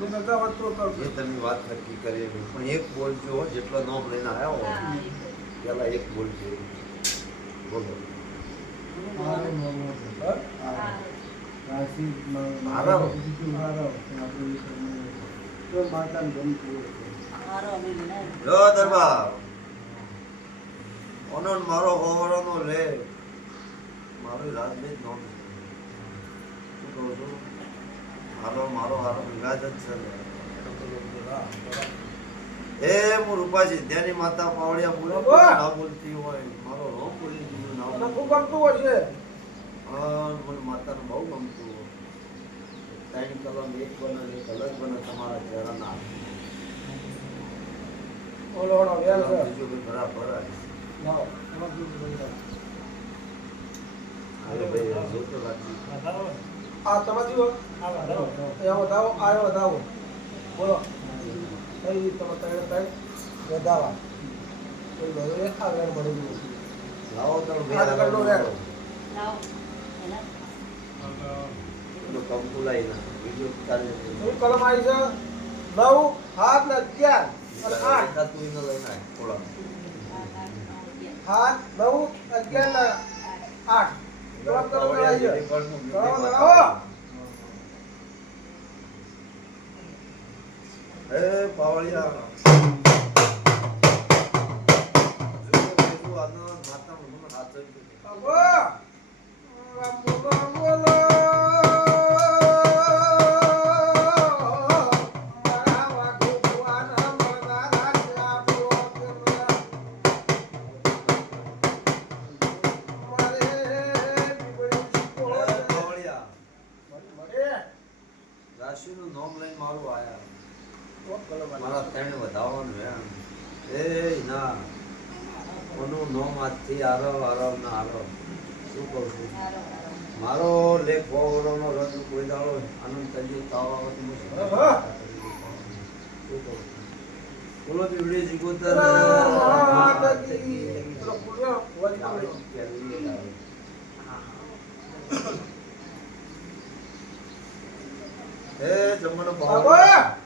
જે તમે વાત નક્કી કરી પણ એક બોલજો જેટલો નોમ લઈને આવ્યો હોય પેલા એક બોલજો બોલો જો દરબાર ઓનો મારો હોવાનો લે મારો રાજનીત નોમ શું કહું છું મારો વિવાદ જ છે એ હું રૂપા સિદ્ધ્યાની માતા પાવડિયા બોલે ના બોલતી હોય મારો રોમ બોલી દીધું ના ખૂબ ગમતું હોય છે મને માતાનું બહુ ગમતું હોય ત્રણ કલમ એક બને એક અલગ બને તમારા ચહેરાના ઓલો વેલ છે બીજું બરાબર લાવો અરે ભાઈ જોતો રાખી આ તમારી આવો વધાવો બોલો કઈ તમે તૈયાર વધાવા કોઈ બરોબર આગળ મળી લાવો તો આગળ નો રેડ લાવો એના તો કંપુલાઈ ના વિડિયો ચાલે હું કલમ આવી છે 9 7 ને 11 અને 8 તું ઇનો લઈને થોડા 7 9 11 ને 8 થોડા કલમ આવી છે લાવો એ પાવળિયા રાશિનું નામ લઈને મારું આયા મારા ત્રણ વધાવવાનું એમ એ ના કોનું નામ આજથી આરવ ના આરવ શું કહું છું મારો લેખ બહુનો રદ કોઈ દાડો આનંદ તજી તાવ આવતી શું કહું બોલો બીવડી જીગોતર એ જમવાનો ભાવ